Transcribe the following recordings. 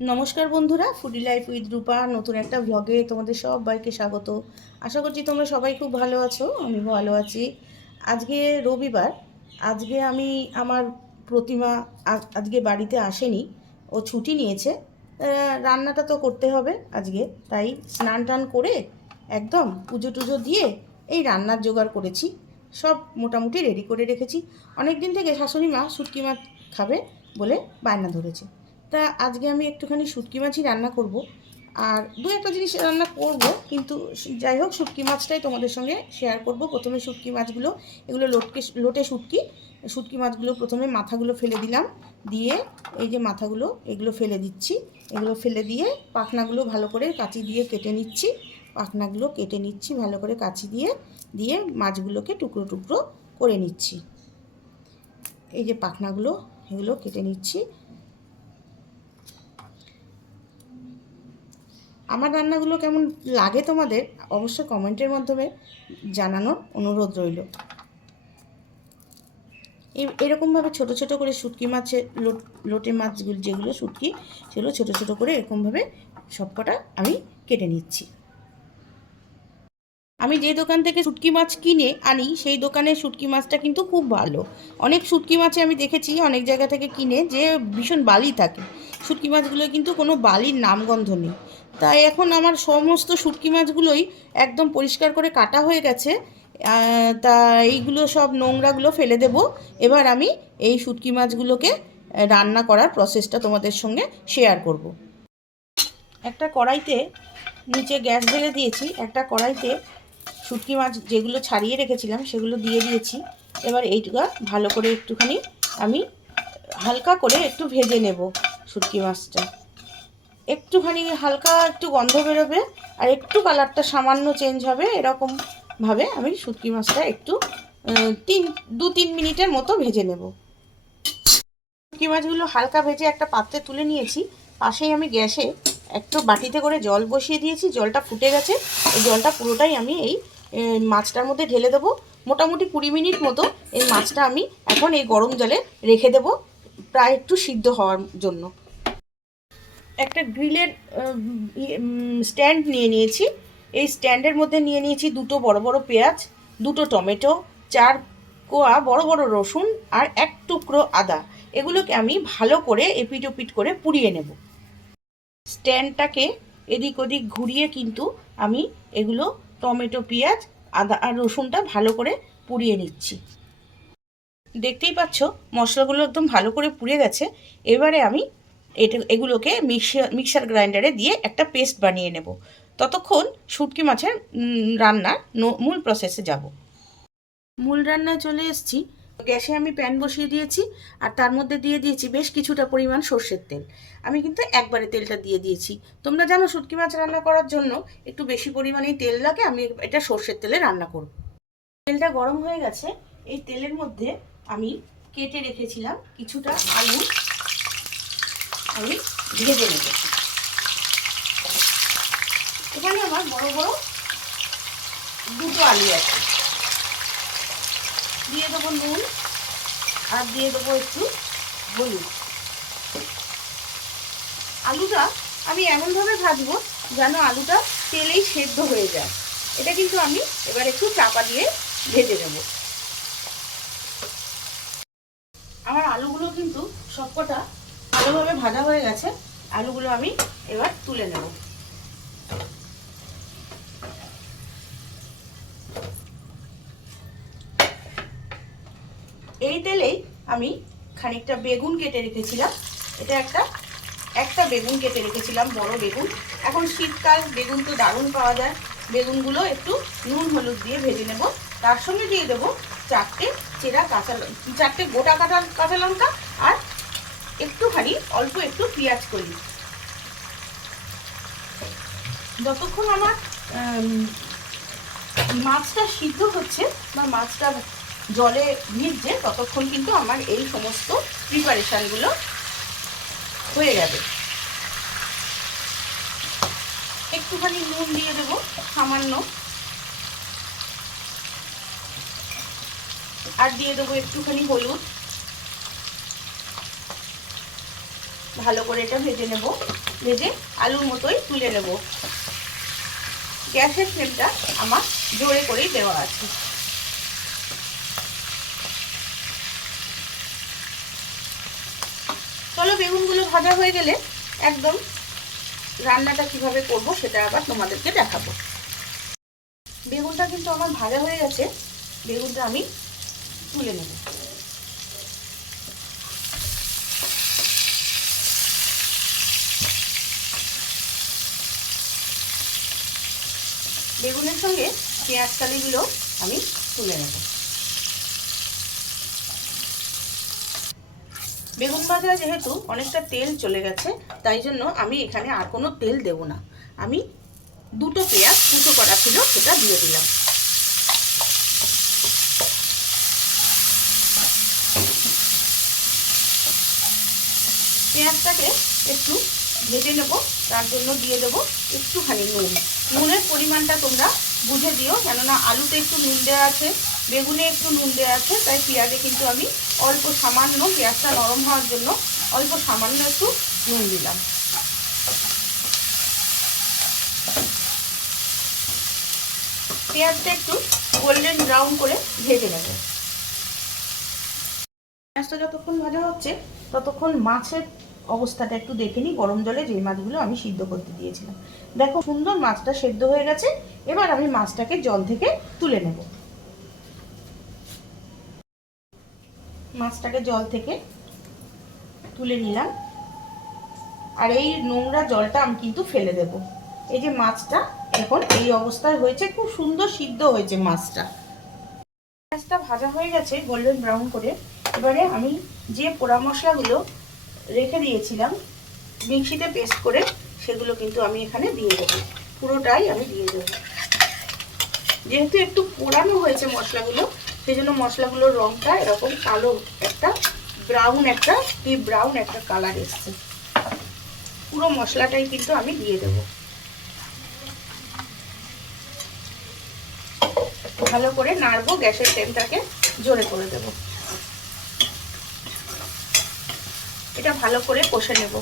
নমস্কার বন্ধুরা foodie life with রূপা, নতুন একটা ভ্লগে তোমাদের সবাইকে স্বাগত। আশা করছি তোমরা সবাই খুব ভালো আছো, আমি ভালো আছি। আজকে রবিবার, আজকে আমি আমার প্রতিমা আজ- আজকে বাড়িতে আসেনি, ও ছুটি নিয়েছে। রান্নাটা তো করতে হবে আজকে, তাই স্নান টান করে একদম পুজো টুজো দিয়ে এই রান্নার জোগাড় করেছি। সব মোটামুটি রেডি করে রেখেছি। অনেক দিন থেকে শাশুড়ি মা শুটকি মাছ খাবে বলে বায়না ধরেছে। তা আজকে আমি একটুখানি শুটকি মাছই রান্না করব। আর দু একটা জিনিস রান্না করব, কিন্তু যাই হোক, শুটকি মাছটাই তোমাদের সঙ্গে শেয়ার করব। প্রথমে শুটকি মাছগুলো, এগুলো লোটকে লোটে শুটকি। শুটকি মাছগুলো প্রথমে মাথাগুলো ফেলে দিলাম। দিয়ে এই যে মাথাগুলো, এগুলো ফেলে দিচ্ছি। এগুলো ফেলে দিয়ে পাখনাগুলো ভালো করে কাঁচি দিয়ে কেটে নিচ্ছি। পাখনাগুলো কেটে নিচ্ছি, ভালো করে কাঁচি দিয়ে দিয়ে মাছগুলোকে টুকরো টুকরো করে নিচ্ছি। এই যে পাখনাগুলো, এগুলো কেটে নিচ্ছি। আমার রান্নাগুলো কেমন লাগে তোমাদের অবশ্যই কমেন্টের মাধ্যমে জানানোর অনুরোধ রইল। এরকমভাবে ছোট ছোট করে শুটকি মাছের লোট মাছগুলো যেগুলো শুটকি, সেগুলো ছোট ছোট করে এরকমভাবে সবকটা আমি কেটে নিচ্ছি। আমি যে দোকান থেকে শুটকি মাছ কিনে আনি, সেই দোকানের শুটকি মাছটা কিন্তু খুব ভালো। অনেক শুটকি মাছে আমি দেখেছি অনেক জায়গা থেকে কিনে, যে ভীষণ বালি থাকে। শুটকি মাছগুলো কিন্তু কোনো বালির নামগন্ধ নেই। তাই এখন আমার সমস্ত শুটকি মাছগুলোই একদম পরিষ্কার করে কাটা হয়ে গেছে। তা এইগুলো সব নোংরাগুলো ফেলে দেব। এবার আমি এই শুটকি মাছগুলোকে রান্না করার প্রসেসটা তোমাদের সঙ্গে শেয়ার করব। একটা কড়াইতে নিচে গ্যাস ঢেলে দিয়েছি। একটা কড়াইতে শুটকি মাছ যেগুলো ছাড়িয়ে রেখেছিলাম সেগুলো দিয়ে দিয়েছি। এবার এইটুকু ভালো করে একটুখানি আমি হালকা করে একটু ভেজে নেব। শুটকি মাছটা। একটুখানি হালকা একটু গন্ধ বেরোবে, আর একটু কালারটা সামান্য চেঞ্জ হবে এরকমভাবে আমি শুটকি মাছটা একটু তিন, দু তিন মিনিটের মতো ভেজে নেব। শুটকি মাছগুলো হালকা ভেজে একটা পাত্রে তুলে নিয়েছি। পাশেই আমি গ্যাসে একটু বাটিতে করে জল বসিয়ে দিয়েছি, জলটা ফুটে গেছে। এই জলটা পুরোটাই আমি এই মাছটার মধ্যে ঢেলে দেবো। মোটামুটি কুড়ি মিনিট মতো এই মাছটা আমি এখন এই গরম জলে রেখে দেবো, প্রায় একটু সিদ্ধ হওয়ার জন্য। একটা গ্রিলের স্ট্যান্ড নিয়ে নিয়েছি। এই স্ট্যান্ডের মধ্যে নিয়ে নিয়েছি দুটো বড় বড় পেঁয়াজ, দুটো টমেটো, চার কোয়া বড় বড় রসুন আর এক টুকরো আদা। এগুলোকে আমি ভালো করে এপিট ওপিট করে পুড়িয়ে নেব। স্ট্যান্ডটাকে এদিক ওদিক ঘুরিয়ে কিন্তু আমি এগুলো টমেটো, পেঁয়াজ, আদা আর রসুনটা ভালো করে পুড়িয়ে নিচ্ছি। দেখতেই পাচ্ছ, মশলাগুলো একদম ভালো করে পুড়ে গেছে। এবারে আমি এটা, এগুলোকে মিক্সার মিক্সার গ্রাইন্ডারে দিয়ে একটা পেস্ট বানিয়ে নেব। ততক্ষণ শুটকি মাছের রান্নার মূল প্রসেসে যাব। মূল রান্নায় চলে এসেছি। গ্যাসে আমি প্যান বসিয়ে দিয়েছি আর তার মধ্যে দিয়ে দিয়েছি বেশ কিছুটা পরিমাণ সর্ষের তেল। আমি কিন্তু একবারে তেলটা দিয়ে দিয়েছি। তোমরা জানো শুটকি মাছ রান্না করার জন্য একটু বেশি পরিমাণেই তেল লাগে, আমি এটা সর্ষের তেলে রান্না করব। তেলটা গরম হয়ে গেছে। এই তেলের মধ্যে আমি কেটে রেখেছিলাম কিছুটা আলু আমি ভেজে নেব এখানে আমার বড় বড় দুটো আলু আছে। দিয়ে দেবো নুন আর দিয়ে দেবো একটু হলুদ। আলুটা আমি এমনভাবে ভাজবো যেন আলুটা তেলেই সেদ্ধ হয়ে যায়। এটা কিন্তু আমি এবার একটু চাপা দিয়ে ভেজে নেব। আমার আলুগুলো কিন্তু সবকটা ভালোভাবে ভাজা হয়ে গেছে, আলুগুলো আমি এবার তুলে নেব। এই তেলেই আমি খানিকটা বেগুন কেটে রেখেছিলাম। এটা একটা একটা বেগুন কেটে রেখেছিলাম, বড় বেগুন। এখন শীতকাল, বেগুন তো দারুণ পাওয়া যায়। বেগুনগুলো একটু নুন হলুদ দিয়ে ভেজে নেব। তার সঙ্গে দিয়ে দেবো চারটে চেরা কাঁচা চারটে গোটা কাঁচা কাঁচা লঙ্কা একটুখানি, অল্প একটু পেঁয়াজ করি। যতক্ষণ আমার মাছটা সিদ্ধ হচ্ছে বা মাছটা জলে ভিজছে, ততক্ষণ কিন্তু আমার এই সমস্ত প্রিপারেশানগুলো হয়ে যাবে। একটুখানি নুন দিয়ে দেবো, সামান্য। আর দিয়ে দেবো একটুখানি হলুদ। ভালো করে এটা ভেজে নেব। ভেজে আলুর মতোই তুলে নেব। গ্যাসের ফ্লেমটা আমার জোরে করেই দেওয়া আছে। চলো, বেগুনগুলো ভাজা হয়ে গেলে একদম রান্নাটা কীভাবে করব সেটা আবার তোমাদেরকে দেখাবো। বেগুনটা কিন্তু আমার ভাজা হয়ে গেছে। বেগুনটা আমি তুলে নেব। বেগুনের সঙ্গে পেঁয়াজ কালিগুলো আমি তুলে নেব। বেগুন ভাজা যেহেতু অনেকটা তেল চলে গেছে, তাই জন্য আমি এখানে আর কোনো তেল দেব না। আমি দুটো পেঁয়াজ কুচো করা ছিল, সেটা দিয়ে দিলাম। পেঁয়াজটাকে একটু ভেজে নেব, তার জন্য দিয়ে দেবো একটুখানি নুন। নুনের পরিমাণটা তোমরা বুঝে দিও, কেননা আলুতে একটু নুন দেওয়া আছে, বেগুনে একটু নুন দেওয়া আছে, তাই পেঁয়াজে কিন্তু আমি অল্প সামান্য, পেঁয়াজটা নরম হওয়ার জন্য অল্প সামান্য একটু নুন দিলাম। পেঁয়াজটা একটু গোল্ডেন ব্রাউন করে ভেজে নেব। পেঁয়াজটা যতক্ষণ ভাজা হচ্ছে, ততক্ষণ মাছের অবস্থাটা একটু দেখে নিই। গরম জলে যে মাছগুলো আমি সিদ্ধ করতে দিয়েছিলাম। দেখো, সুন্দর মাছটা সেদ্ধ হয়ে গেছে। এবার আমি মাছটাকে জল থেকে তুলে নেব। মাছটাকে জল থেকে তুলে নিলাম। আর এই নোংরা জলটা আমি কিন্তু ফেলে দেব। এই যে মাছটা, এখন এই অবস্থায় হয়েছে, খুব সুন্দর সিদ্ধ হয়েছে মাছটা। মাছটা ভাজা হয়ে গেছে গোল্ডেন ব্রাউন করে। এবারে আমি যে পোড়া মশলাগুলো রেখে দিয়েছিলাম। মিক্সিতে পেস্ট করে সেগুলো কিন্তু আমি এখানে দিয়ে দেবো। পুরোটাই আমি দিয়ে দেবো। যেহেতু একটু পোড়ানো হয়েছে মশলাগুলো সেই জন্য মশলাগুলোর রঙটা এরকম কালো একটা ব্রাউন একটা ডিপ ব্রাউন একটা কালার এসছে। পুরো মশলাটাই কিন্তু আমি দিয়ে দেব। ভালো করে নাড়বো, গ্যাসের ফ্লেমটাকে জোরে করে দেব। ভালো করে কষে নেব।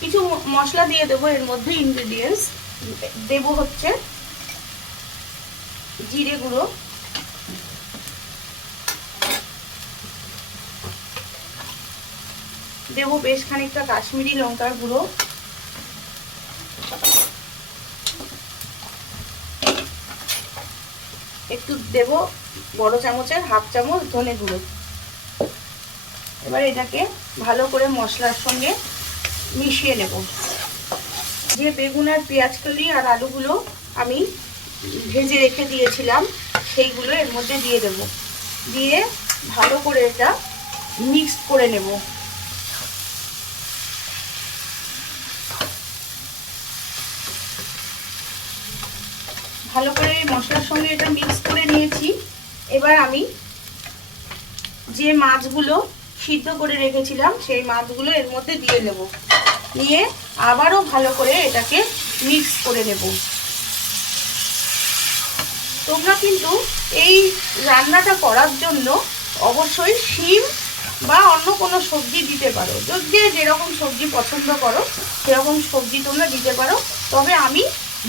কিছু মশলা দিয়ে দেবো, এর মধ্যে ইনগ্রেডিয়েন্টস দেব হচ্ছে জিরে গুঁড়ো। দেবো বেশ খানিকটা কাশ্মীরি লঙ্কার গুঁড়ো। একটু দেব বড় চামচের হাফ চামচ ধনে গুঁড়ো। এবার এটাকে ভালো করে মশলার সঙ্গে মিশিয়ে নেব। যে বেগুন আর পেঁয়াজ কলি আর আলুগুলো আমি ভেজে রেখে দিয়েছিলাম, সেইগুলো এর মধ্যে দিয়ে দেব। দিয়ে ভালো করে এটা মিক্স করে নেব। ভালো করে মশলার সঙ্গে এটা মিক্স করে নিয়েছি। এবার আমি যে মাছগুলো সিদ্ধ করে রেখেছিলাম, সেই মাছগুলো এর মধ্যে দিয়ে নেব নিয়ে আবারও ভালো করে এটাকে মিক্স করে নেব। তোমরা কিন্তু এই রান্নাটা করার জন্য অবশ্যই শিম বা অন্য কোনো সবজি দিতে পারো। যদি যেরকম সবজি পছন্দ করো, সেরকম সবজি তোমরা দিতে পারো। তবে আমি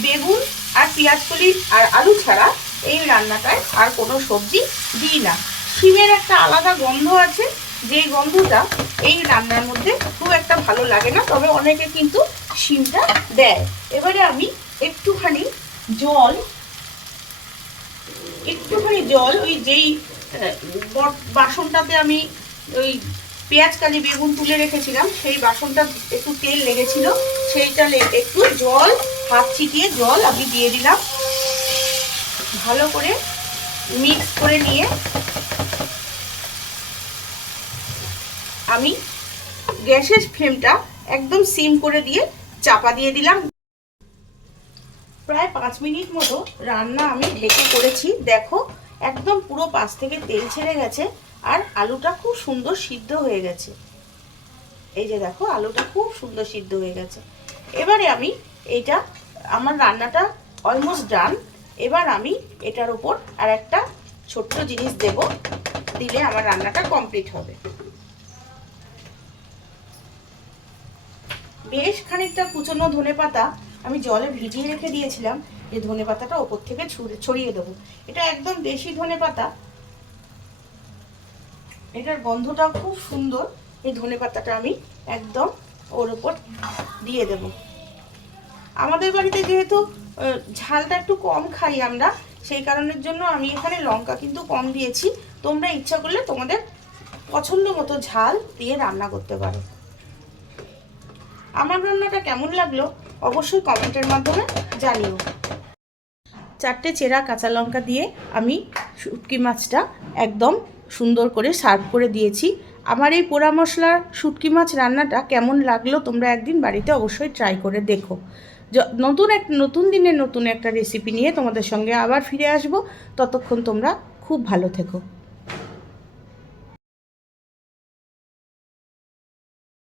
বেগুন আর পেঁয়াজকলি আর আলু ছাড়া এই রান্নাটায় আর কোনো সবজি দিই না। শিমের একটা আলাদা গন্ধ আছে, যেই গন্ধটা এই রান্নার মধ্যে খুব একটা ভালো লাগে না, তবে অনেকে কিন্তু শিমটা দেয়। এবারে আমি একটুখানি জল একটুখানি জল, ওই যেই বাসনটাতে আমি ওই পেঁয়াজ কালি বেগুন তুলে রেখেছিলাম, সেই বাসনটা একটু তেল লেগেছিল, সেইটা একটু জল হাত ছিটিয়ে জল আমি দিয়ে দিলাম। ভালো করে মিক্স করে নিয়ে আমি গ্যাসের ফ্লেমটা একদম সিম করে দিয়ে চাপা দিয়ে দিলাম। প্রায় পাঁচ মিনিট মতো রান্না আমি ঢেকে করেছি। দেখো, একদম পুরো পাশ থেকে তেল ছেড়ে গেছে আর আলুটা খুব সুন্দর সিদ্ধ হয়ে গেছে। এই যে দেখো, আলুটা খুব সুন্দর সিদ্ধ হয়ে গেছে। এবারে আমি এইটা আমার রান্নাটা অলমোস্ট ডান এবার আমি এটার উপর আর একটা ছোট্ট জিনিস দেব, দিলে আমার রান্নাটা কমপ্লিট হবে। বেশ খানিকটা কুচনো ধনে পাতা আমি জলে ভিজিয়ে রেখে দিয়েছিলাম এই ধনে পাতাটা ওপর থেকে ছড়িয়ে দেবো। এটা একদম দেশি ধনে পাতা। এটার গন্ধটাও খুব সুন্দর। এই ধনে পাতাটা আমি একদম ওর ওপর দিয়ে দেব। আমাদের বাড়িতে যেহেতু ঝালটা একটু কম খাই আমরা, সেই কারণের জন্য আমি এখানে লঙ্কা কিন্তু কম দিয়েছি। তোমরা ইচ্ছা করলে তোমাদের পছন্দ মতো ঝাল দিয়ে রান্না করতে পারো। আমার রান্নাটা কেমন লাগল অবশ্যই কমেন্টের মাধ্যমে জানিও। চারটে চেরা কাঁচা লঙ্কা দিয়ে আমি শুটকি মাছটা একদম সুন্দর করে সার্ভ করে দিয়েছি। আমার এই পোড়া মশলার শুটকি মাছ রান্নাটা কেমন লাগল তোমরা একদিন বাড়িতে অবশ্যই ট্রাই করে দেখো। নতুন এক, নতুন দিনের নতুন একটা রেসিপি নিয়ে তোমাদের সঙ্গে আবার ফিরে আসব। ততক্ষণ তোমরা খুব ভালো থেকো।